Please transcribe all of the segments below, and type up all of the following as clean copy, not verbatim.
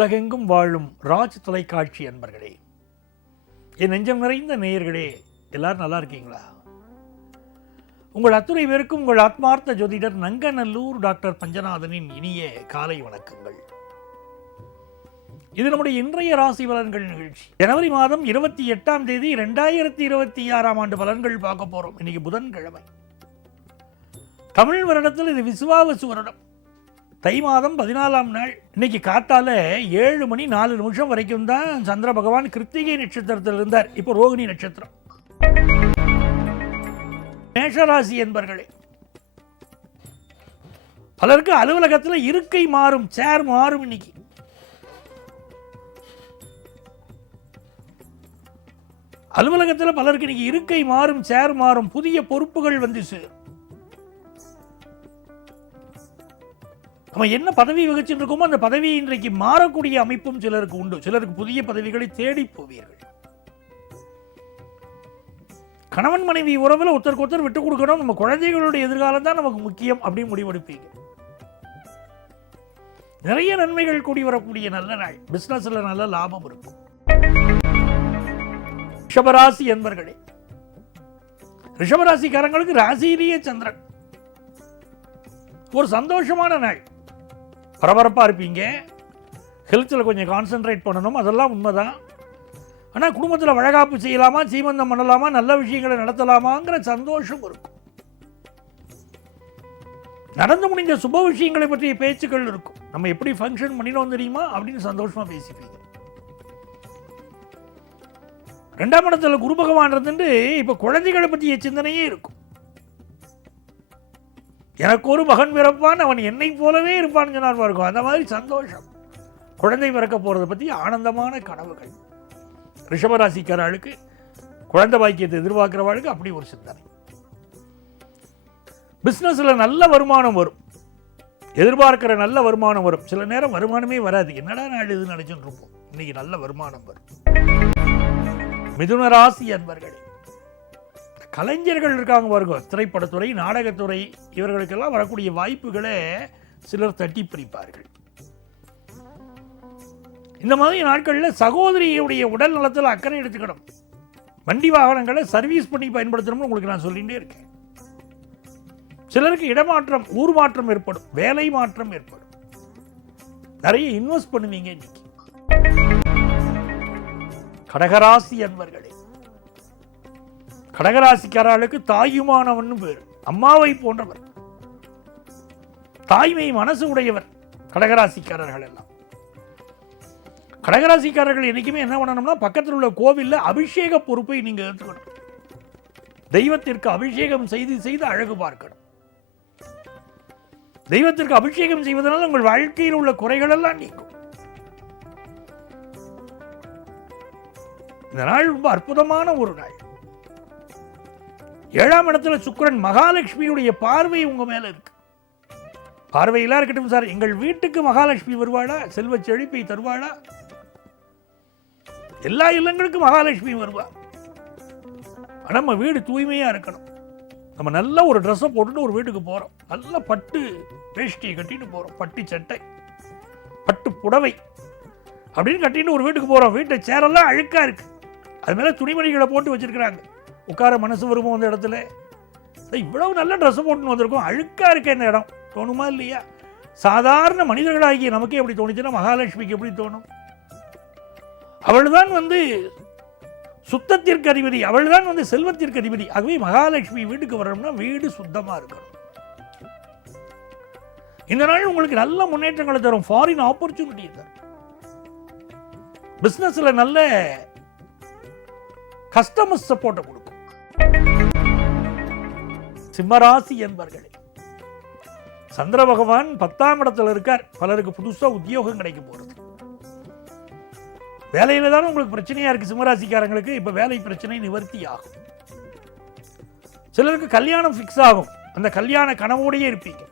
உலகெங்கும் வாழும் ராஜ் தொலைக்காட்சி அன்பர்களே, என் நெஞ்சம் நிறைந்த நேயர்களே, எல்லாரும் நல்லா இருக்கீங்களா? உங்கள் அத்துணை பேருக்கும் உங்கள் ஆத்மார்த்த ஜோதிடர் நங்கநல்லூர் டாக்டர் பஞ்சநாதனின் இனிய காலை வணக்கங்கள். இது நம்முடைய இன்றைய ராசி பலன்கள் நிகழ்ச்சி. ஜனவரி மாதம் 28ஆம் தேதி 2026ஆம் ஆண்டு பலன்கள் பார்க்க போறோம். இன்னைக்கு புதன்கிழமை. தமிழ் வருடத்தில் இது விசுவாவசு வருடம். தை மாதம் 14ஆம் நாள். இன்னைக்கு காத்தால 7 மணி 4 நிமிஷம் வரைக்கும் தான் சந்திர பகவான் கிருத்திகை நட்சத்திரத்தில் இருந்தார். இப்போ ரோகிணி நட்சத்திரம். மேஷராசி என்பர்களே, பலருக்கு அலுவலகத்தில் இருக்கை மாறும், சேர் மாறும். இன்னைக்கு அலுவலகத்தில் பலருக்கு இன்னைக்கு இருக்கை மாறும், சேர் மாறும், புதிய பொறுப்புகள் வந்து சேரும். நம்ம என்ன பதவி வகிச்சுட்டு இருக்கோமோ அந்த பதவி இன்றைக்கு மாறக்கூடிய அமைப்பும் சிலருக்கு உண்டு. சிலருக்கு புதிய பதவிகளை தேடி போவீர்கள். கணவன் மனைவி உறவில் ஒருத்தருக்கு ஒருத்தர் விட்டு கொடுக்கணும். நம்ம குழந்தைகளுடைய எதிர்காலம் தான் நமக்கு முக்கியம் அப்படின்னு முடிவெடுப்பீங்க. நிறைய நன்மைகள் கூடி வரக்கூடிய நல்ல நாள். பிசினஸ்ல நல்ல லாபம் இருக்கும். ரிஷபராசி என்பர்களே, ரிஷபராசிக்காரங்களுக்கு ராசியிலேயே சந்திரன். ஒரு சந்தோஷமான நாள். பரபரப்பாக இருப்பீங்க. ஹெல்த்தில் கொஞ்சம் கான்சென்ட்ரேட் பண்ணணும், அதெல்லாம் உண்மைதான். ஆனால் குடும்பத்தில் வழக்காப்பு செய்யலாமா, சீமந்தம் பண்ணலாமா, நல்ல விஷயங்களை நடத்தலாமாங்கிற சந்தோஷம் இருக்கும். நடந்து முடிஞ்ச சுப விஷயங்களை பற்றிய பேச்சுக்கள் இருக்கும். நம்ம எப்படி ஃபங்க்ஷன் பண்ணினோம் தெரியுமா அப்படின்னு சந்தோஷமாக பேசிப்பீங்க. 2ஆம் இடத்துல குரு பகவான் இருந்துட்டு இப்போ குழந்தைகளை பற்றிய சிந்தனையே இருக்கும். எனக்கு ஒரு மகன் பிறப்பான், அவன் என்னை போலவே இருப்பான்னு சொன்னார் பாருங்க. அந்த மாதிரி சந்தோஷம். குழந்தை பிறக்க போறதை பற்றி ஆனந்தமான கனவுகள். ரிஷபராசிக்காரர்களுக்கு குழந்தை பாக்கியத்தை எதிர்பார்க்கிறவர்களுக்கு அப்படி ஒரு சிந்தனை. பிஸ்னஸ்ல நல்ல வருமானம் வரும். எதிர்பார்க்கிற நல்ல வருமானம் வரும். சில நேரம் வருமானமே வராது. என்னடா நாள் இது நினைச்சுட்டு இருப்போம். இன்னைக்கு நல்ல வருமானம் வரும். மிதுன ராசி அன்பர்களே, கலைஞர்கள் இருக்காங்க பாருங்க, திரைப்படத்துறை, நாடகத்துறை, இவர்களுக்கெல்லாம் வரக்கூடிய வாய்ப்புகளை சிலர் தட்டி பிரிப்பார்கள். இந்த மாதிரி நாட்களில் சகோதரியுடைய உடல் நலத்தில் அக்கறை எடுத்துக்கணும். வண்டி வாகனங்களை சர்வீஸ் பண்ணி பயன்படுத்தணும்னு உங்களுக்கு நான் சொல்லிகிட்டே இருக்கேன். சிலருக்கு இடமாற்றம், ஊர் மாற்றம் ஏற்படும், வேலை மாற்றம் ஏற்படும். நிறைய இன்வெஸ்ட் பண்ணுவீங்க இன்னைக்கு. கடகராசி அன்பர்களே, கடகராசிக்காரர்களுக்கு தாயுமானவன் பேர். அம்மாவை போன்றவர், தாய்மை மனசு உடையவர் கடகராசிக்காரர்கள் எல்லாம். கடகராசிக்காரர்கள் என்னைக்குமே என்ன பண்ணணும்னா, பக்கத்தில் உள்ள கோவிலில் அபிஷேக பொறுப்பை நீங்க எடுத்துக்கணும். தெய்வத்திற்கு அபிஷேகம் செய்து செய்து அழகு பார்க்கணும். தெய்வத்திற்கு அபிஷேகம் செய்வதனால் உங்கள் வாழ்க்கையில் உள்ள குறைகள் எல்லாம் நீக்கும். இந்த நாள் ரொம்ப அற்புதமான ஒரு நாள். 7ஆம் இடத்துல சுக்கிரன், மகாலட்சுமியுடைய பார்வை உங்க மேல இருக்கு. பார்வையெல்லாம் இருக்கட்டும் சார், எங்கள் வீட்டுக்கு மகாலட்சுமி வருவாளா, செல்வ செழிப்பை தருவாளா? எல்லா இல்லங்களுக்கும் மகாலட்சுமி வருவா. நம்ம வீடு தூய்மையா இருக்கணும். நம்ம நல்ல ஒரு ட்ரெஸ்ஸை போட்டுட்டு ஒரு வீட்டுக்கு போறோம். நல்ல பட்டு வேஷ்டியை கட்டிட்டு போறோம், பட்டு சட்டை, பட்டு புடவை அப்படின்னு கட்டிட்டு ஒரு வீட்டுக்கு போறோம். வீட்டை சேரெல்லாம் அழுக்கா இருக்கு, அது மேல துணிமணிகளை போட்டு வச்சிருக்கிறாங்க. உட்கார மனசு வருமோ அந்த இடத்துல? இவ்வளவு நல்ல ட்ரெஸ் போட்டுன்னு வந்திருக்கோம், அழுக்கா இருக்க இந்த இடம் தோணுமா இல்லையா? சாதாரண மனிதர்களாகிய நமக்கே எப்படி தோணுச்சுன்னா மகாலட்சுமிக்கு எப்படி தோணும்? அவள்தான் சுத்தத்திற்கு அதிபதி, அவள்தான் செல்வத்திற்கு அதிபதி. ஆகவே மகாலட்சுமி வீட்டுக்கு வரணும்னா வீடு சுத்தமா இருக்கணும். இந்த நாள் உங்களுக்கு நல்ல முன்னேற்றங்களை தரும். ஃபாரின் ஆப்பர்ச்சுனிட்டி தரும். பிசினஸ்ல நல்ல கஸ்டமர் சப்போர்ட்டை கொடுக்கும். சிம்மராசி என்பர்களே, சந்திர பகவான் 10ஆம் இடத்துல இருக்கார். பலருக்கு புதுசா உத்தியோகம் கிடைக்க போறது. வேலையில தான் உங்களுக்கு பிரச்சனையா இருக்கு சிம்மராசிக்காரங்களுக்கு. இப்ப வேலை பிரச்சனை நிவர்த்தி ஆகும். சிலருக்கு கல்யாணம் பிக்ஸ் ஆகும். அந்த கல்யாண கனவோடையே இருப்பீங்க.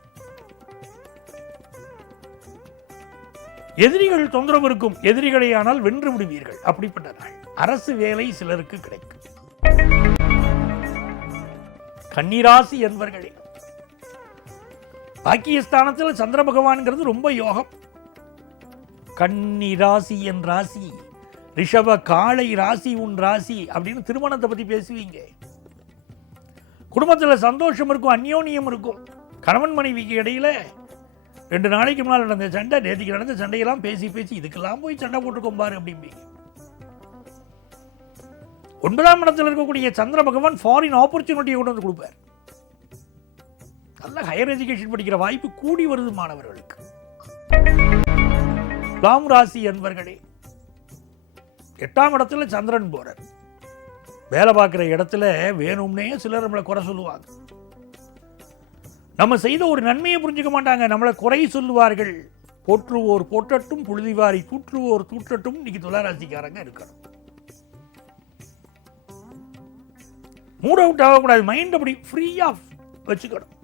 எதிரிகள் தொந்தரவு இருக்கும். எதிரிகளை ஆனால் வென்று விடுவீர்கள். அப்படிப்பட்ட நாள். அரசு வேலை சிலருக்கு கிடைக்கும். கன்னிராசி என்பர்களே, பாக்கியஸ்தானத்தில் சந்திர பகவான்ங்கிறது ரொம்ப யோகம். கன்னி ராசி என் ராசி, ரிஷப காளை ராசி உன் ராசி அப்படின்னு திருமணத்தை பற்றி பேசுவீங்க. குடும்பத்தில் சந்தோஷம் இருக்கும், அந்யோன்யம் இருக்கும். கணவன் மனைவிக்கு இடையில 2 நாளைக்கு முன்னால் நடந்த சண்டை, நேற்றுக்கு நடந்த சண்டையெல்லாம் பேசி பேசி இதுக்கெல்லாம் போய் சண்டை போட்டுக்கோம் பாரு அப்படிம்பீங்க. 9ஆம் இடத்தில் இருக்கக்கூடிய சந்திர பகவான் ஃபாரின் ஆப்பர்ச்சுனிட்டியை கொண்டு வந்து கொடுப்பார். நல்ல ஹையர் எஜுகேஷன் படிக்கிற வாய்ப்பு கூடி வருது மாணவர்களுக்கு. துலாம் ராசி அன்பர்களே, 8ஆம் இடத்துல சந்திரன் போறார். வேலை பார்க்குற இடத்துல வேணும்னே சிலர் நம்மளை குறை சொல்லுவாங்க. நம்ம செய்த ஒரு நன்மையை புரிஞ்சுக்க மாட்டாங்க, நம்மளை குறை சொல்லுவார்கள். போற்றுவோர் போற்றட்டும், புழுதிவாரி தூற்றுவோர் தூற்றட்டும். இன்னைக்கு துளாராசிக்காரங்க இருக்கணும். மூட் அவுட் ஆகக்கூடாது, மைண்ட் அப்படி ஃப்ரீயா வச்சுக்கணும்.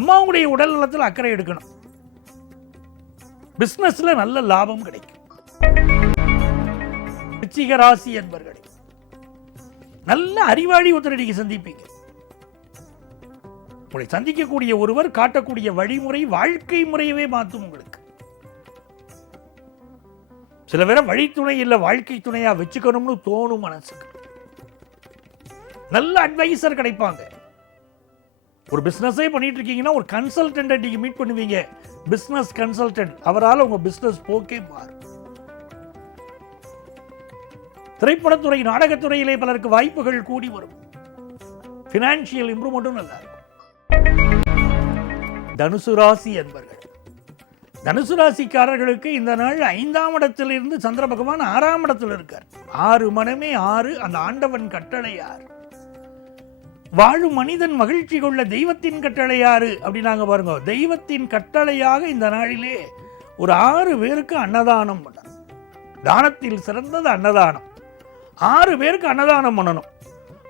அம்மாவுடைய உடல் நலத்தில் அக்கறை எடுக்கணும். பிசினஸ்ல நல்ல லாபம் கிடைக்கும். விருச்சிக ராசி என்பர்களே, நல்ல அறிவாளி ஒருத்தரை நீங்க சந்திப்பீங்க. உங்களை சந்திக்கக்கூடிய ஒருவர் காட்டக்கூடிய வழிமுறை வாழ்க்கை முறையவே மாற்றும் உங்களுக்கு. சில பேரை வழித்துணை இல்ல வாழ்க்கை துணையா வச்சுக்கணும்னு தோணும் மனசுக்கு. நல்ல அட்வைசர் கிடைப்பாங்க. ஒரு பிசினஸே பண்ணிட்டு இருக்கீங்கன்னா ஒரு கன்சல்டன்ட் நீங்க மீட் பண்ணுவீங்க, பிசினஸ் கன்சல்டன்ட். அவரால் உங்க பிசினஸ் போக்கே மாறும். திரைப்படத்துறை, நாடகத்துறையிலே பலருக்கு வாய்ப்புகள் கூடி வரும். பினான்சியல் இம்ப்ரூவ்மெண்ட்டும் நல்லா இருக்கும். தனுசு ராசி என்பர்கள், தனுசு ராசிக்காரர்களுக்கு இந்த நாள் 5ஆம் இடத்திலிருந்து சந்திர பகவான் 6ஆம் இடத்தில் இருக்கார். 6 மனமே 6, அந்த ஆண்டவன் கட்டளை 6. வாழும் மனிதன் மகிழ்ச்சி கொள்ள தெய்வத்தின் கட்டளை 6 அப்படின்னாங்க பாருங்க. தெய்வத்தின் கட்டளையாக இந்த நாளிலே ஒரு 6 பேருக்கு அன்னதானம் பண்ணணும். தானத்தில் சிறந்தது அன்னதானம். 6 பேருக்கு அன்னதானம் பண்ணணும்.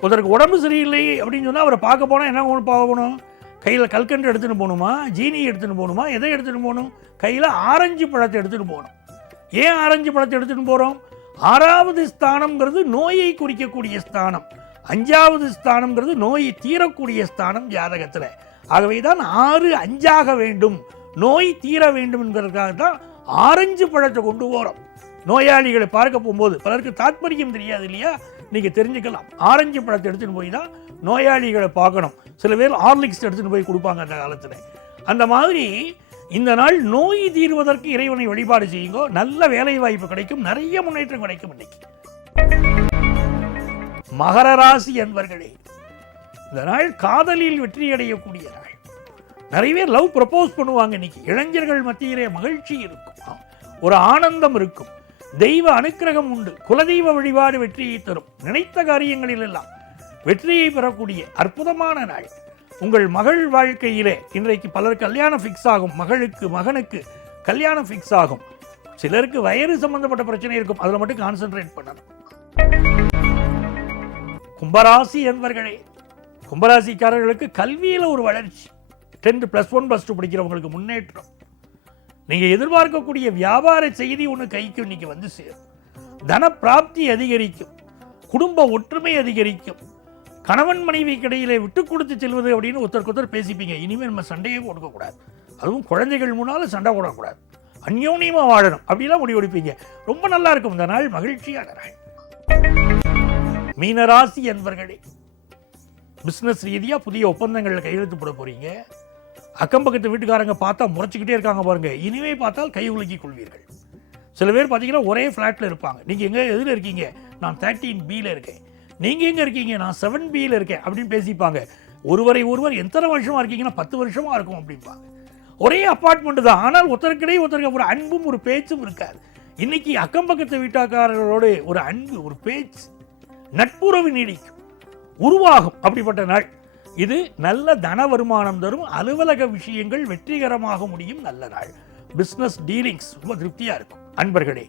ஒருத்தருக்கு உடம்பு சரியில்லை அப்படின்னு சொன்னால் அவரை பார்க்க போனால் என்ன பார்க்கணும்? கையில் கல்கண்டு எடுத்துகிட்டு போகணுமா, ஜீனி எடுத்துகிட்டு போகணுமா, எதை எடுத்துகிட்டு போகணும்? கையில் ஆரஞ்சு பழத்தை எடுத்துகிட்டு போகணும். ஏன் ஆரஞ்சு பழத்தை எடுத்துகிட்டு போகிறோம்? 6வது ஸ்தானம்ங்கிறது நோயை குறிக்கக்கூடிய ஸ்தானம். 5வது ஸ்தானம்ங்கிறது நோய் தீரக்கூடிய ஸ்தானம் ஜாதகத்தில். ஆகவே தான் 6 5ஆக வேண்டும், நோய் தீர வேண்டும் என்பதற்காக தான் ஆரஞ்சு பழத்தை கொண்டு போகிறோம். நோயாளிகளை பார்க்க போகும்போது பலருக்கு தாற்பயம் தெரியாது இல்லையா, நீங்கள் தெரிஞ்சுக்கலாம். ஆரஞ்சு பழத்தை எடுத்துகிட்டு போய் தான் நோயாளிகளை பார்க்கணும். சில பேர் ஹார்லிக்ஸ் எடுத்துகிட்டு போய் கொடுப்பாங்க அந்த காலத்தில். அந்த மாதிரி இந்த நாள் நோய் தீர்வதற்கு இறைவனை வழிபாடு செய்யுங்க. நல்ல வேலை வாய்ப்பு கிடைக்கும், நிறைய முன்னேற்றம் கிடைக்கும். இன்னைக்கு மகர ராசி என்பர்களே, இந்த நாள் காதலில் வெற்றி அடையக்கூடிய நாள். நிறைய பேர் லவ் ப்ரப்போஸ் பண்ணுவாங்க. இன்னைக்கு இளைஞர்கள் மத்தியிலே மகிழ்ச்சி இருக்கும், ஒரு ஆனந்தம் இருக்கும், தெய்வ அனுக்கிரகம் உண்டு. குலதெய்வ வழிபாடு வெற்றியை தரும். நினைத்த காரியங்களில் எல்லாம் வெற்றியை பெறக்கூடிய அற்புதமான நாள். உங்கள் மகள் வாழ்க்கையிலே இன்றைக்கு பலருக்கு கல்யாணம் ஃபிக்ஸ் ஆகும். மகளுக்கு மகனுக்கு கல்யாணம் ஃபிக்ஸ் ஆகும். சிலருக்கு வயது சம்பந்தப்பட்ட பிரச்சனை இருக்கும், அதில் மட்டும் கான்சென்ட்ரேட் பண்ணணும். கும்பராசி என்பர்களே, கும்பராசிக்காரர்களுக்கு கல்வியில் ஒரு வளர்ச்சி. 10th +1 +2 படிக்கிறவங்களுக்கு முன்னேற்றம். நீங்கள் எதிர்பார்க்கக்கூடிய வியாபார செய்தி ஒன்று கைக்கு இன்னைக்கு வந்து சேரும். தன பிராப்தி அதிகரிக்கும், குடும்ப ஒற்றுமை அதிகரிக்கும். கணவன் மனைவிக்கு இடையிலே விட்டு கொடுத்து செல்வது அப்படின்னு ஒருத்தருக்கு பேசிப்பீங்க. இனிமேல் நம்ம சண்டையே கொடுக்கக்கூடாது, அதுவும் குழந்தைகள் முன்னால் சண்டை போடக்கூடாது, அந்யோன்யமாக வாழணும் அப்படிலாம் முடிவெடுப்பீங்க. ரொம்ப நல்லா இருக்கும் இந்த நாள், மகிழ்ச்சியான நாள். மீனராசி என்பர்களே, பிஸ்னஸ் ரீதியாக புதிய ஒப்பந்தங்களில் கையெழுத்து போட போறீங்க. அக்கம் பக்கத்து வீட்டுக்காரங்க பார்த்தா முறைச்சிக்கிட்டே இருக்காங்க பாருங்க, இனிமே பார்த்தால் கை உலுக்கிக் கொள்வீர்கள். சில பேர் பார்த்தீங்கன்னா ஒரே ஃப்ளாட்டில் இருப்பாங்க. நீங்கள் எங்கே எதில் இருக்கீங்க? நான் 13Bயில் இருக்கேன். நீங்கள் எங்கே இருக்கீங்க? நான் 7Bயில் இருக்கேன் அப்படின்னு பேசிப்பாங்க. ஒருவரை ஒருவர் எத்தனை வருஷமாக இருக்கீங்கன்னா 10 வருஷமாக இருக்கும் அப்படிம்பாங்க. ஒரே அப்பார்ட்மெண்ட் தான், ஆனால் ஒருத்தருக்கிடையே ஒருத்தருக்கு ஒரு அன்பும் ஒரு பேச்சும் இருக்காது. இன்னைக்கு அக்கம் பக்கத்து வீட்டாக்காரர்களோடு ஒரு அன்பு, ஒரு பேச்சு, நட்புறவு நீடிக்கும், உருவாகும். அப்படிப்பட்ட நாள் இது. நல்ல தன வருமானம் தரும். அலுவலக விஷயங்கள் வெற்றிகரமாக முடியும். நல்ல நாள். பிஸ்னஸ் டீலிங்ஸ் ரொம்ப திருப்தியாக இருக்கும். அன்பர்களே,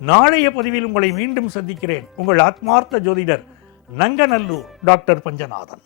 நாளைய பதிவில் உங்களை மீண்டும் சந்திக்கிறேன். உங்கள் ஆத்மார்த்த ஜோதிடர் நங்கநல்லூர் டாக்டர் பஞ்சநாதன்.